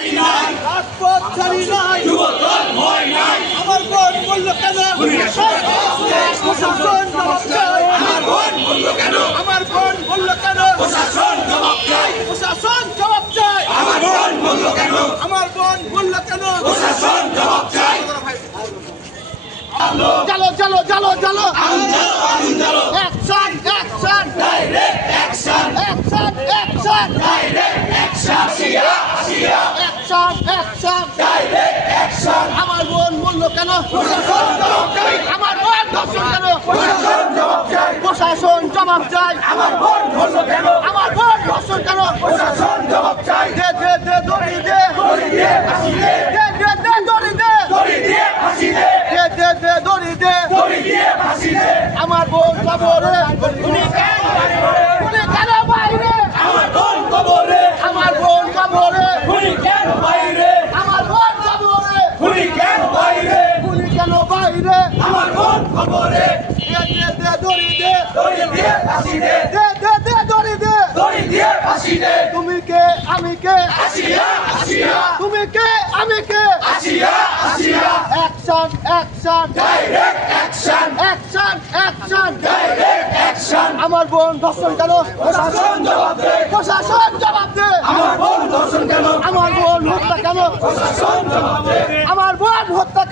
রাজপথ ছাড়ি নাই, আমার বোন বলল কেন প্রশাসন জবাব চাই, আমার বোন বলল কেন প্রশাসন জবাব চাই, প্রশাসন জবাব চাই, আমার বোন বলল কেন প্রশাসন জবাব চাই। চলো চলো চলো চলো action action direct action action action direct action action action direct action. আমার বোন বলল কেন প্রশাসন জবাব চাই, আমার বোন ধর্ষণ কেন প্রশাসন জবাব চাই, প্রশাসন জবাব চাই, আমার বোন বলল কেন আমার বোন ধর্ষণ কেন প্রশাসন জবাব চাই। দে দে দে দড়ি দে দড়ি দিয়ে ফাঁসি দে, দে দে দে দড়ি দে দড়ি দিয়ে ফাঁসি দে, দে দে দে দড়ি দে দড়ি দিয়ে ফাঁসি দে। আমার বোন কবরে উনি কেন বাইরে, আমার বোন কবরে, আমার বোন কবরে উনি কেন বাইরে, আমার বোন কবরে উনি কেন বাইরে, উনি কেন বাইরে, আমার বোন কবরে। দে দে দে দড়ি দে দড়ি দিয়ে ফাঁসি দে, দে দে দে দড়ি দে দড়ি দিয়ে ফাঁসি দে। তুমি কে আমি কে আসিয়া আসিয়া, তুমি কে আমি কে আসিয়া আসিয়া। Action action direct action action action direct action. আমার বোন ধর্ষণ কেন প্রশাসন জবাব দে, প্রশাসন জবাব দে, আমার বোন ধর্ষণ কেন, আমার বোন হত্যা কেন প্রশাসন জবাব দে, আমার বোন হত্যা।